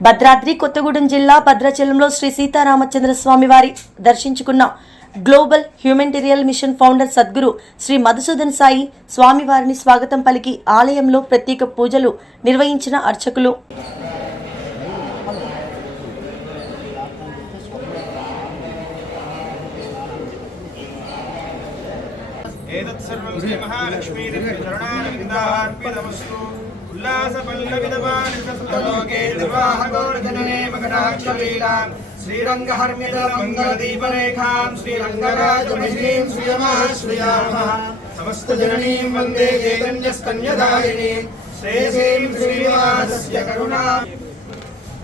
భద్రాద్రి కొత్తగూడెం జిల్లా భద్రాచలంలో శ్రీ సీతారామచంద్ర స్వామి వారి దర్శించుకున్న global humanitarian mission founder Sadguru Shri Madhusudan Sai స్వామివారిని స్వాగతం పలికి ఆలయంలో ప్రత్యేక పూజలు నిర్వహించిన అర్చకులు. ఏదత్సర్వం శ్రీ మహాలక్ష్మీ उल्लासपल्लविदमानितलोके निर्वाहगोर्धनने मकटाक्षलीलां श्रीरङ्गहर्म्यदमङ्गलदीपरेखां श्रीरङ्गराजमहिषीं श्रियमाश्रयामः समस्तजननीं वन्दे चैतन्यस्तन्यदायिनीं श्रेयसीं श्रीनिवासस्य करुणा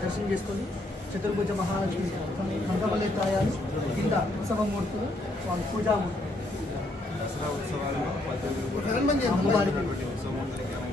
దర్శనం చేసుకొని చతుర్భుజ మహాలక్ష్మి కంకపల్లి తాయాలు కింద ఉత్సవమూర్తులు స్వామి పూజామూర్తులు అమ్మవారికి ब्रह्मणो वेदान्